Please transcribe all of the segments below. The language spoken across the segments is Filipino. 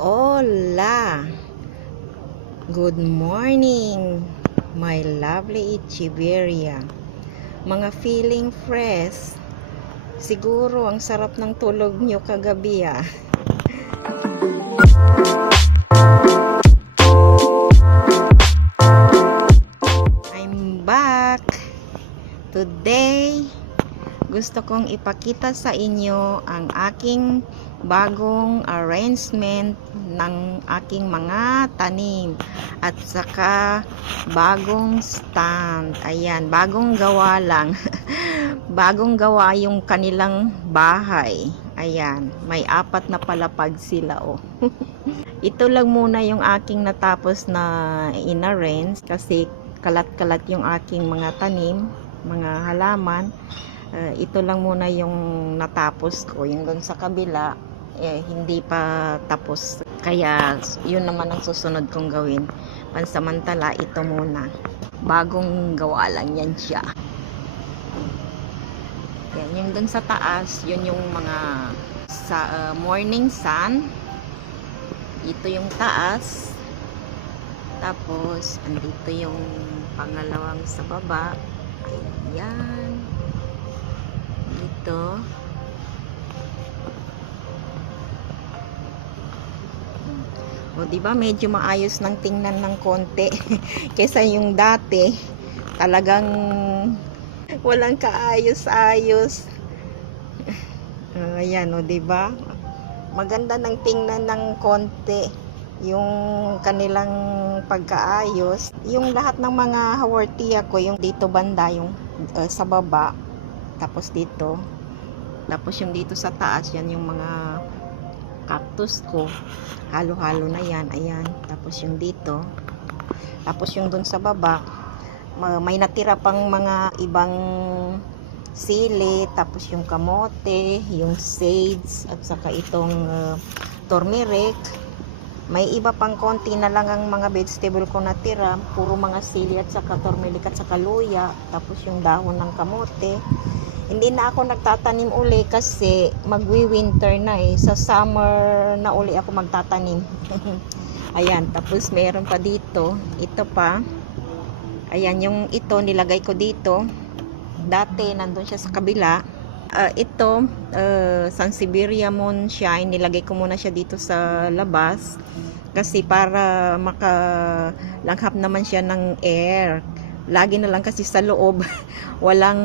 Hola! Good morning, my lovely Ichiberia. Mga feeling fresh. Siguro ang sarap ng tulog nyo kagabi ah. I'm back. Today, gusto kong ipakita sa inyo ang aking bagong arrangement ng aking mga tanim at saka bagong stand. Ayan, bagong gawa lang. Bagong gawa yung kanilang bahay. Ayan, may 4 na palapag sila oh. Ito lang muna yung aking natapos na in-arrange kasi kalat-kalat yung aking mga tanim, mga halaman. Ito lang muna yung natapos ko. Yung doon sa kabila hindi pa tapos, kaya yun naman ang susunod kong gawin. Pansamantala ito muna, bagong gawa lang yan siya. Yan, yung doon sa taas, yun yung mga sa morning sun. Ito yung taas, tapos andito yung pangalawang sa baba. Ayan, dito. O diba medyo maayos ng tingnan ng konti kaysa yung dati talagang walang kaayos-ayos. Ayan o diba, maganda ng tingnan ng konti yung kanilang pagkaayos. Yung lahat ng mga hawartiya ko, yung dito banda, yung sa baba, tapos dito, tapos yung dito sa taas, yan yung mga cactus ko, halo-halo na yan. Ayan, tapos yung dito, tapos yung dun sa baba may natira pang mga ibang sili, tapos yung kamote, yung sage, at saka itong turmeric. May iba pang konti na lang ang mga vegetable ko natira, puro mga sili at saka turmeric at saka luya, tapos yung dahon ng kamote. Hindi na ako nagtatanim uli kasi magwi-winter na eh. Sa summer na uli ako magtatanim. Ayan, tapos meron pa dito. Ito pa. Ayan, yung ito nilagay ko dito. Dati nandun siya sa kabila. Ito, Sansevieria Moonshine. Nilagay ko muna siya dito sa labas. Kasi para makalanghap naman siya ng air. Lagi na lang kasi sa loob walang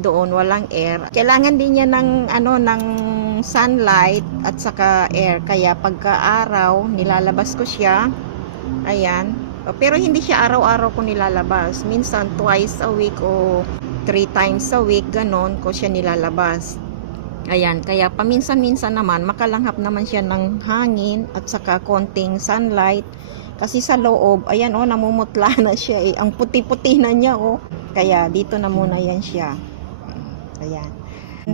doon, walang air. Kailangan din niya ng ng sunlight at saka air, kaya pagka araw nilalabas ko siya. Ayan, pero hindi siya araw-araw ko nilalabas, minsan twice a week o 3 times a week, ganon ko siya nilalabas. Ayan, kaya paminsan-minsan naman makalanghap naman siya ng hangin at saka konting sunlight. Kasi sa loob, ayan namumutla na siya eh. Ang puti-puti na niya Kaya dito na muna yan siya. Ayan.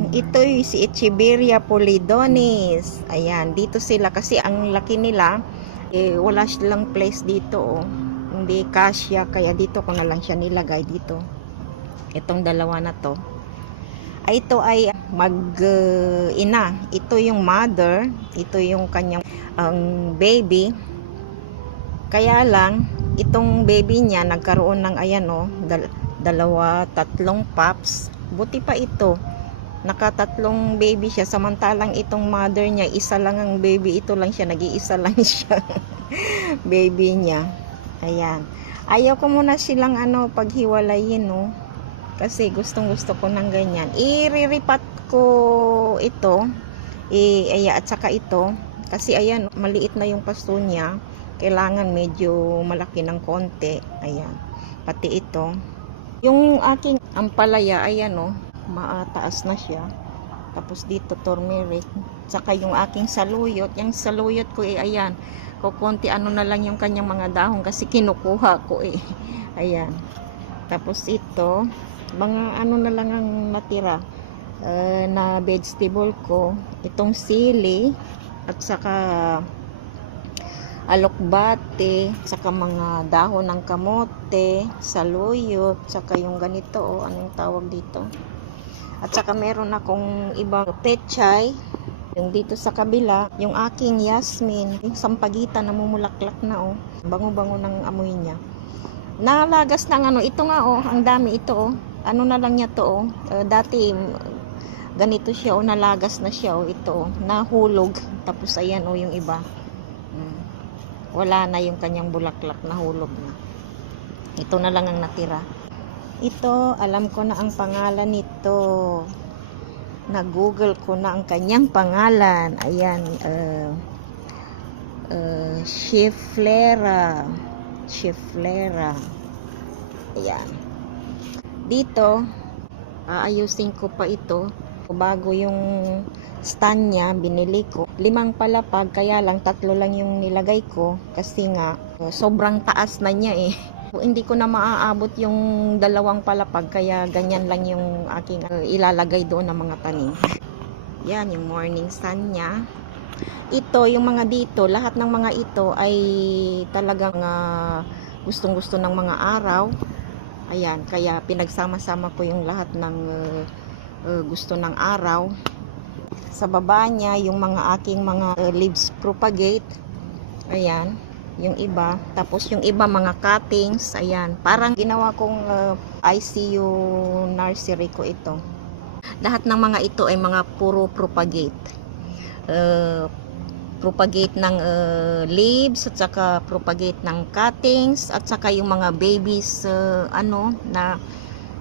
Ito si Echeveria Polidonis. Ayan, dito sila kasi ang laki nila. Wala silang place dito Hindi kasya, kaya dito ko na lang siya nilagay dito. Itong dalawa na to. Ito ay mag-ina. Ito yung mother. Ito yung kanyang baby. Kaya lang, itong baby niya nagkaroon ng tatlong pups. Buti pa ito, nakatatlong baby siya, samantalang itong mother niya, isa lang ang baby. Ito lang siya, nag-iisa lang siya. Baby niya. Ayan. Ayaw ko muna silang paghiwalayin kasi gustong gusto ko ng ganyan. Iriripat ko ito. At saka ito. Kasi ayan, maliit na yung pasto niya. Kailangan medyo malaki ng konti. Ayan, pati ito. Yung aking ampalaya, ayan mataas na siya. Tapos dito turmeric. Saka yung aking saluyot. Yung saluyot ko ayan, kukunti na lang yung kanyang mga dahon kasi kinukuha ko Ayan. Tapos ito, mga na lang ang natira na vegetable ko. Itong sili at saka alokbate, saka mga dahon ng kamote, saluyot, saka yung ganito anong tawag dito. At saka meron akong ibang pechay, Yung dito sa kabila, yung aking Yasmin, yung sampagitan namumulaklak na oh. Bango-bango ng amoy niya. Nalagas ng ano, ito nga oh, ang dami ito oh. Ano na lang niya to oh. Dati ganito siya oh, nalagas na siya oh, ito oh. Nahulog. Tapos ayan oh, yung iba. Wala na yung kanyang bulaklak, nahulog na. Ito na lang ang natira. Ito, alam ko na ang pangalan nito. Na-google ko na ang kanyang pangalan. Ayan, Schefflera. Ayan. Dito, aayusin ko pa ito. Bago yung stand niya, binili ko. 5 palapag, kaya lang 3 lang yung nilagay ko. Kasi nga, sobrang taas na niya eh. Hindi ko na maaabot yung 2 palapag, kaya ganyan lang yung aking ilalagay doon ng mga tanim. Yan, yung morning sun niya. Ito, yung mga dito, lahat ng mga ito ay talagang gustong-gusto ng mga araw. Ayan, kaya pinagsama-sama ko yung lahat ng gusto ng araw. Sa baba niya, yung mga aking mga leaves propagate. Ayan, yung iba. Tapos yung iba mga cuttings. Ayan, parang ginawa kong ICU nursery ko ito. Lahat ng mga ito ay mga puro propagate. Propagate ng leaves at saka propagate ng cuttings at saka yung mga babies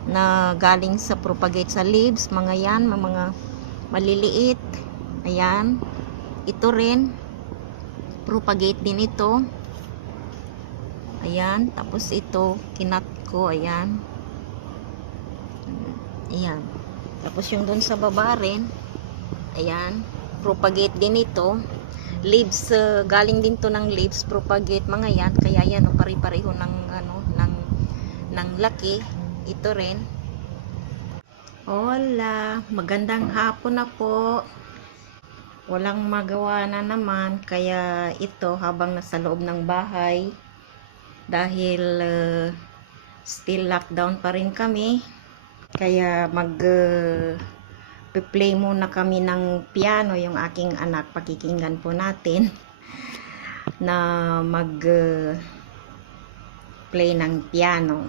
na galing sa propagate sa leaves, mga yan, mga maliliit. Ayan, ito rin propagate din ito. Ayan, tapos ito kinat ko, ayan. Ayan, tapos yung dun sa baba rin, ayan, propagate din ito. Leaves, galing din to ng leaves propagate, mga yan, kaya yan pare-pareho ng ng laki. Ito rin. Hola, magandang hapon na po. Walang magawa na naman, kaya ito habang nasa loob ng bahay dahil still lockdown pa rin kami, kaya play muna kami ng piano. Yung aking anak, pakikinggan po natin na play ng piano.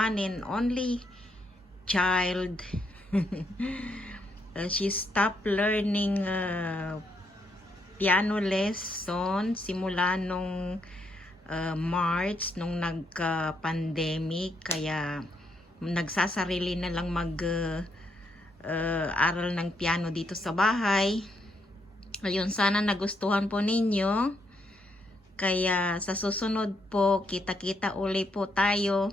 one and only child. She stopped learning piano lesson simula nung March, nung nagka-pandemic. Kaya nagsasarili na lang aral ng piano dito sa bahay. Ayun, sana nagustuhan po ninyo. Kaya sa susunod po, kita-kita uli po tayo